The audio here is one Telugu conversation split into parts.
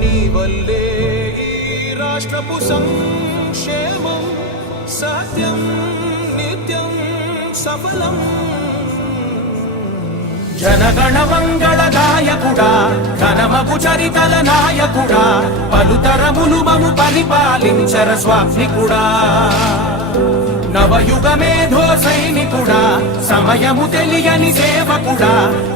నీ వల్లే ఈ రాష్ట్రపు సంక్షేమం సత్యం నిత్యం సఫలం. జనగణ మంగళ గాయకుడా ఘనమగు చరితల నాయకుడా పలుతరములు మము పరిపాలించర స్వామికుడా. నవయుగ మేధో సైనికుడా సమయము తెలియని సేవకుడా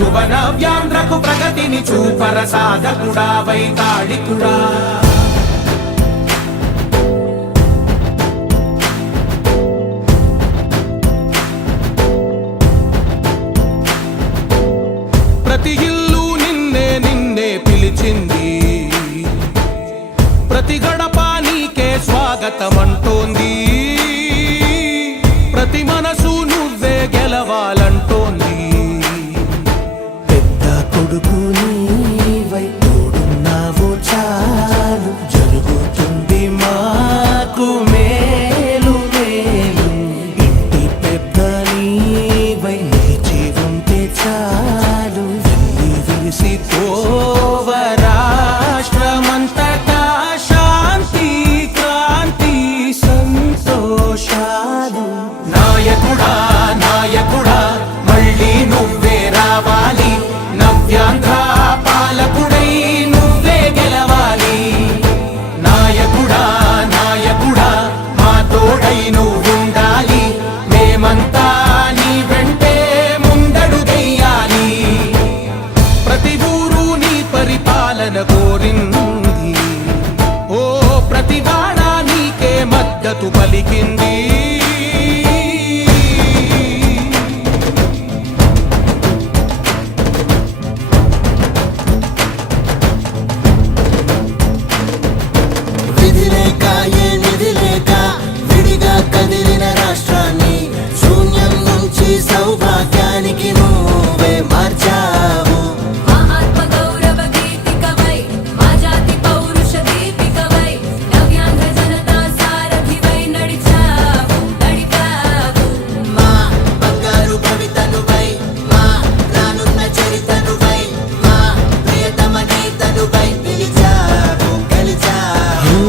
యువన వ్యాంధ్రకు ప్రగతిని చూపర సాధకుడా వైతాళికుడా. ప్రతి ఇల్లు నిన్నే నిన్నే పిలిచింది, ప్రతి గడప నీకే స్వాగతమంటోంది, ప్రతి మనసు నువ్వే గెలవాలంటోంది. పెద్ద కొడుకు నీవై తోడున్నావు చాలు జరుగుతుంది మాకు మేలు మేలు. ఇంటి పెద్ద నీవై నిలిచి ఉంటే చాలు వెళ్ళి విరిసి పోవ రాష్ట్రమంతటా శాంతి క్రాంతి సంతోషాలు. నాయకుడా నాయకుడా మళ్ళీ నువ్వే రావాలి, నవ్యాంధ్ర పాలకుడై నువ్వే గెలవాలి. నాయకుడా నాయకుడా మా తోడై నువ్వుండాలి, మేమంతా నీ వెంటే ముందడుగెయ్యాలి. ప్రతి ఊరు నీ పరిపాలన కోరింది, ఓ ప్రతి వాడ నీకే మద్దతు పలికింది. విధి లేక ఏ నిధి లేక విడిగా కదిలిన రాష్ట్రాన్ని శూన్యం నుంచి సౌభాగ్యానికి నువ్వే మార్చావు. మా ఆత్మ గౌరవ గీతికవై మా జాతి పౌరుష దీపికవై నవ్యాంధ్ర జనతా సారథివై నడిచావు నడిపావు. మా బంగారు భవితనువై మా రానున్న చరితనువై మా ప్రియతమ నేతనువై పిలిచావు గెలిచావు.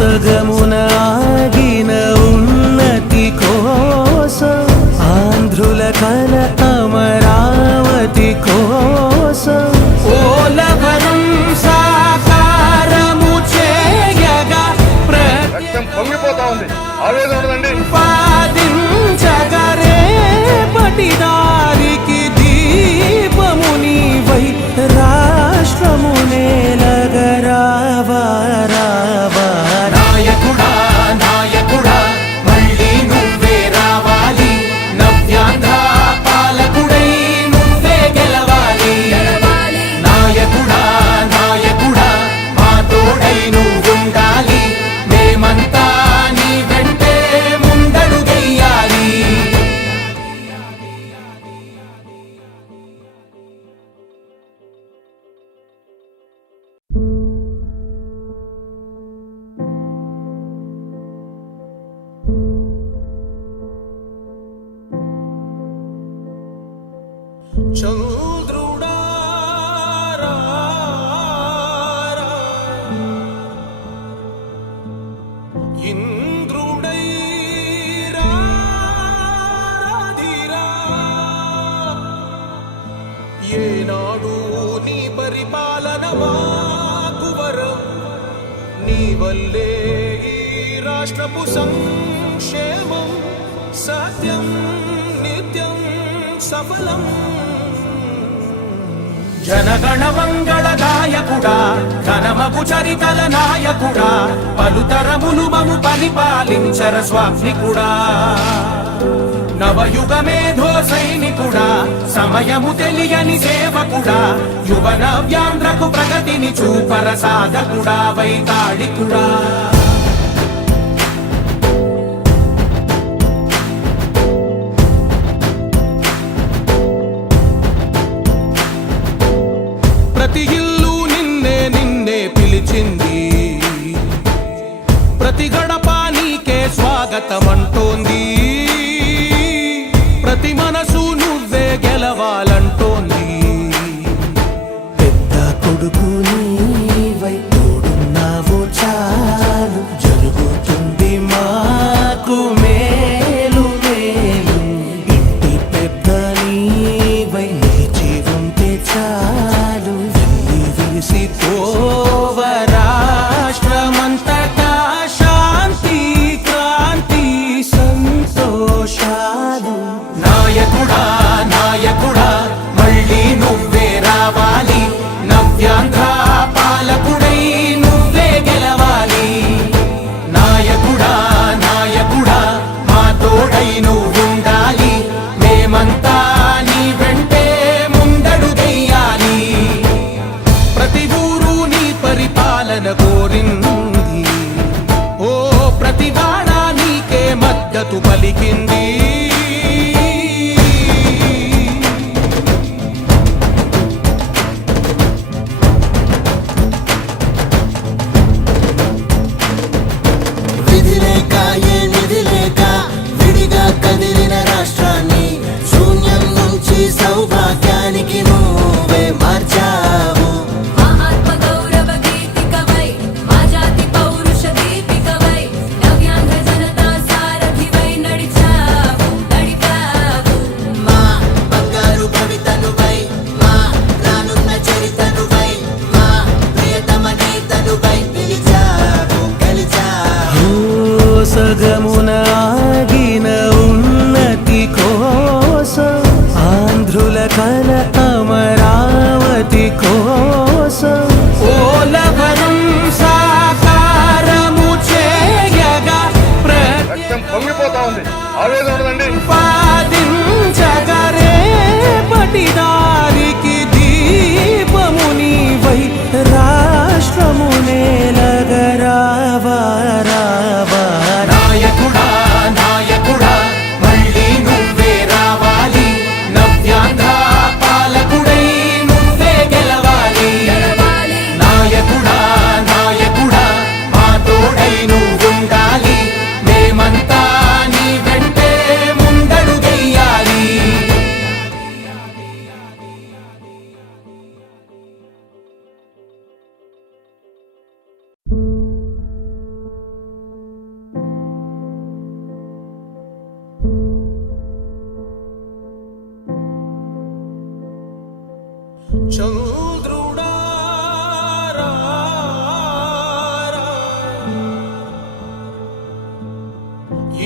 సగమున ఆగిన ఉన్నతి కోసం ఆంధ్రుల కల అమరావతి కోసం ఓలవరం సాకారము చేయగా రక్తం పొంగిపోతా ఉంది, ఆవేదన ఉండదండి. ప్రతిపాదించగరే పటిదారికి దీపము నీవై రాష్ట్రము నేలగరావా రావా. నాయకుడా నాయకుడా మళ్ళీ నువ్వే రావాలి, నవ్యాంధ్ర పాలకుడై నువ్వే గెలవాలి. నాయకుడా నాయకుడా మా తోడై నువ్వుండాలి, మేమంతా నీ వెంటే ముందడుగెయ్యాలి. చంద్రుడా రా రా, ఇంద్రుడై రాధిరా. ఏనాడు నీ పరిపాలన మాకు వరం, నీ వల్లే ఈ రాష్ట్రపు సంక్షేమం సత్యం నిత్యం సఫలం. జనగణ మంగళ గాయకుడా ఘనమగు చరితల నాయకుడా పలుతరములు మము పరిపాలించర స్వామికుడా. నవయుగ మేధో సైనికుడా సమయము తెలియని సేవకుడా యువన వ్యాంధ్రకు ప్రగతిని చూపర సాధకుడా వైతాళికుడా. ప్రతి ఇల్లు నిన్నే నిన్నే పిలిచింది, ప్రతి గడప నీకే స్వాగతమంటోంది, ప్రతి మనసు నువ్వే గెలవాలంటోంది. పెద్ద కొడుకు నీవై మురిసిపోవ రాష్ట్రమంతటా శాంతి క్రాంతి సంతోషాలు. నాయకుడా నాయకుడా మళ్ళీ నువ్వే రావాలి, నవ్యాంధ్ర పాలకుడై నువ్వే గెలవాలి. నాయకుడా నాయకుడా మా తోడై నువ్వుండాలి, మేమంతా నీ వెంటే ముందడుగెయ్యాలి. ప్రతి ఊరు నీ పరిపాలన కోరింది, ఓ ప్రతివాడ నీకే మద్దతు పలికింది. విధి లేక ఏ నిధి లేక విడిగా కదిలిన రాష్ట్రాన్ని శూన్యం నుంచి సౌభాగ్యానికి నువ్వే మార్చావు. మా ఆత్మ గౌరవ గీతికవై, మా జాతి పౌరుష దీపికవై, నవ్యాంధ్ర జనతా సారథివై నడిచావు నడిపావు. మా బంగారు భవితనువై, మా రానున్న చరితనువై, మా ప్రియతమ నేతనువై పిలిచావు గెలిచావు. సగమున ఆగిన ఉన్నతి కోసం, ఆంధ్రుల కల అమరావతి కోసం, ఓలవరం సాకారము చేయగా రక్తం పొంగిపోతా ఉంది, ఆవేదన ఉండదండి. ప్రతిపాదించగరే పటిదారికి దీపము నీవై రాష్ట్రము నేలగరావా రావా. నాయకుడా నాయకుడా మళ్ళీ నువ్వే రావాలి, నవ్యాంధ్ర పాలకుడై నువ్వే గెలవాలి. నాయకుడా నాయకుడా మా తోడై నువ్వుండాలి, మేమంతా నీ వెంటే ముందడుగెయ్యాలి. చంద్రుడా రా రా,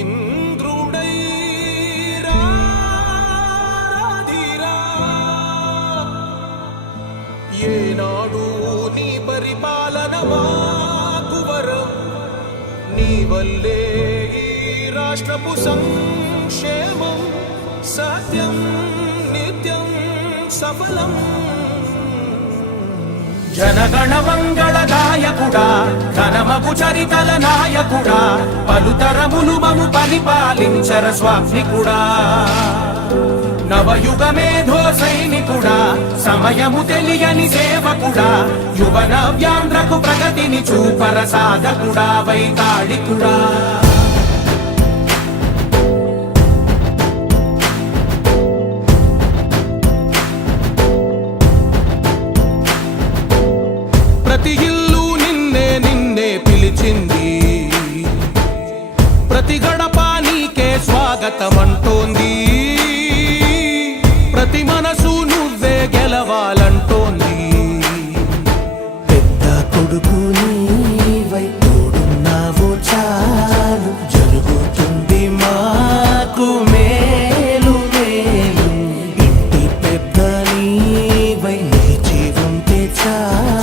ఇంద్రుడై రాధిరా. ఏనాడు నీ పరిపాలన మాకు వరం, నీ వల్లే ఈ రాష్ట్రపు సంక్షేమం సత్యం నిత్యం సఫలం. జనగణ మంగళ గాయకుడా, ఘనమగు చరితల నాయకుడా, పలుతరములు మము పరిపాలించర స్వామికుడా. నవయుగ మేధో సైనికుడా, సమయము తెలియని సేవకుడా, యువ నవ్యాంధ్రకు ప్రగతిని చూపర సాధకుడా వైతాళికుడా. ప్రతి ఇల్లు నిన్నే నిన్నే పిలిచింది, ప్రతి గడప నీకే స్వాగతమంటోంది. ప్రతి మనసు నువ్వే గెలవాలంటోంది. పెద్ద కొడుకు నీవై తోడున్నావు చాలు, జరుగుతుంది మాకు మేలు మేలు. ఇంటి పెద్ద నీవై నిలిచి ఉంటే చాలు.